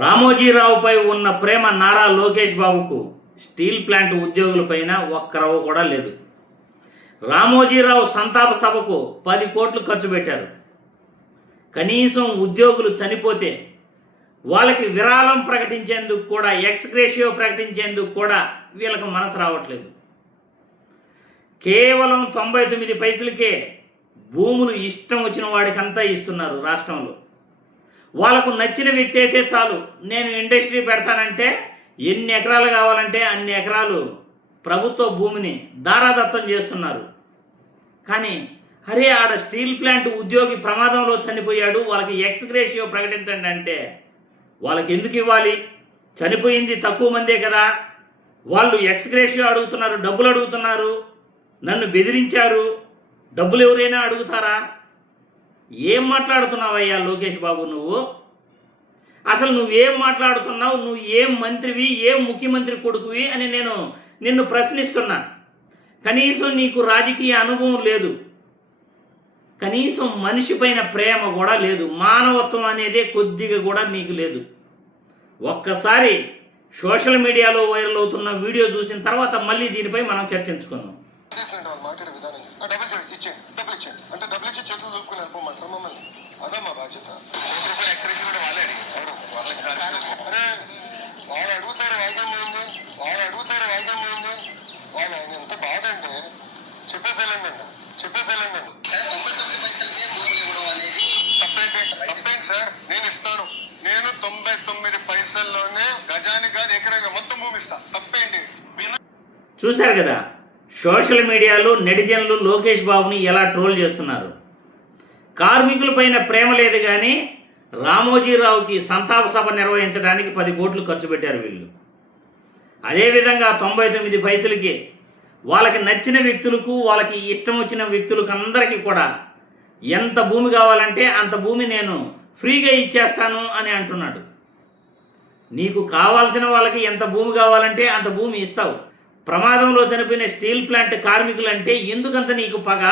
రామోజీరావుపై ఉన్న ప్రేమ నారా లోకేష్ బాబుకు steel plant ఉద్యోగులపైన ఒక్కరవ కూడా లేదు. రామోజీరావు సంతాప సభకు 10 కోట్లు ఖర్చు పెట్టారు. కనీసం ఉద్యోగులు చనిపోతే వాళ్ళకి విరాళం ప్రకటించేందుకు కూడా, ఎక్స్గ్రేషియో ప్రకటించేందుకు కూడా వీళ్ళకి మనసు రావట్లేదు. కేవలం 99 పైసలకే భూములు ఇష్టం వచ్చిన వాడికంతా ఇస్తున్నారు రాష్ట్రంలో. వాళ్ళకు నచ్చిన వ్యక్తి అయితే చాలు, నేను ఇండస్ట్రీ పెడతానంటే ఎన్ని ఎకరాలు కావాలంటే అన్ని ఎకరాలు ప్రభుత్వ భూమిని దారాదత్తం చేస్తున్నారు. కానీ అరే ఆడ స్టీల్ ప్లాంట్ ఉద్యోగి ప్రమాదంలో చనిపోయాడు, వాళ్ళకి ఎక్స్గ్రేషియో ప్రకటించండి అంటే వాళ్ళకి ఎందుకు ఇవ్వాలి? చనిపోయింది తక్కువ మందే కదా. వాళ్ళు ఎక్స్గ్రేషియో అడుగుతున్నారు, డబ్బులు అడుగుతున్నారు. నన్ను బెదిరించారు, డబ్బులు ఎవరైనా అడుగుతారా? ఏం మాట్లాడుతున్నావయ్యా లోకేష్ బాబు నువ్వు? అసలు నువ్వేం మాట్లాడుతున్నావు? నువ్వు ఏం మంత్రివి, ఏం ముఖ్యమంత్రి కొడుకువి అని నేను నిన్ను ప్రశ్నిస్తున్నా. కనీసం నీకు రాజకీయ అనుభవం లేదు, కనీసం మనిషి పైన ప్రేమ కూడా లేదు, మానవత్వం అనేదే కొద్దిగా కూడా నీకు లేదు. ఒక్కసారి సోషల్ మీడియాలో వైరల్ అవుతున్న వీడియో చూసిన తర్వాత మళ్ళీ దీనిపై మనం చర్చించుకుందాం. ఎంత బాధ అండి, చెప్పేసేయండి. తప్పేంటి సార్? నేను ఇస్తాను. నేను 99 పైసల్లోనే గజానికి కాదు ఎకరంగా మొత్తం భూమి ఇస్తా. తప్పేంటి? చూశారు కదా సోషల్ మీడియాలో నెటిజన్లు లోకేష్ బాబుని ఎలా ట్రోల్ చేస్తున్నారు. కార్మికులపైన ప్రేమ లేదు కానీ రామోజీరావుకి సంతాప సభ నిర్వహించడానికి 10 కోట్లు ఖర్చు పెట్టారు వీళ్ళు. అదేవిధంగా 99 పైసలకి వాళ్ళకి నచ్చిన వ్యక్తులకు, వాళ్ళకి ఇష్టం వచ్చిన వ్యక్తులకు అందరికీ కూడా ఎంత భూమి కావాలంటే అంత భూమి నేను ఫ్రీగా ఇచ్చేస్తాను అని అంటున్నాడు. నీకు కావాల్సిన వాళ్ళకి ఎంత భూమి కావాలంటే అంత భూమి ఇస్తావు. ప్రమాదంలో చనిపోయిన స్టీల్ ప్లాంట్ కార్మికులంటే ఎందుకంత నీకు పగ?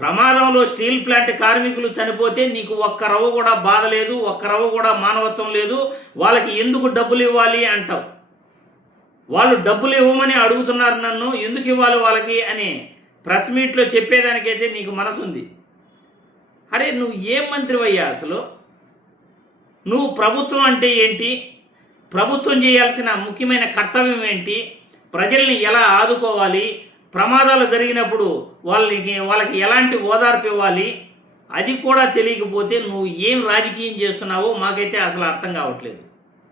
ప్రమాదంలో స్టీల్ ప్లాంట్ కార్మికులు చనిపోతే నీకు ఒక్క రవ్వ కూడా బాధ లేదు, ఒక్క రవ్వ కూడా మానవత్వం లేదు. వాళ్ళకి ఎందుకు డబ్బులు ఇవ్వాలి అంటావు. వాళ్ళు డబ్బులు ఇవ్వమని అడుగుతున్నారు నన్ను, ఎందుకు ఇవ్వాలి వాళ్ళకి అని ప్రెస్ మీట్లో చెప్పేదానికైతే నీకు మనసు ఉంది. అరే నువ్వు ఏం మంత్రివయ్యా అసలు? నువ్వు ప్రభుత్వం అంటే ఏంటి? ప్రభుత్వం చేయాల్సిన ముఖ్యమైన కర్తవ్యం ఏంటి? ప్రజల్ని ఎలా ఆదుకోవాలి? ప్రమాదాలు జరిగినప్పుడు వాళ్ళకి ఎలాంటి ఓదార్పు ఇవ్వాలి? అది కూడా తెలియకపోతే నువ్వు ఏం రాజకీయం చేస్తున్నావో మాకైతే అసలు అర్థం కావట్లేదు.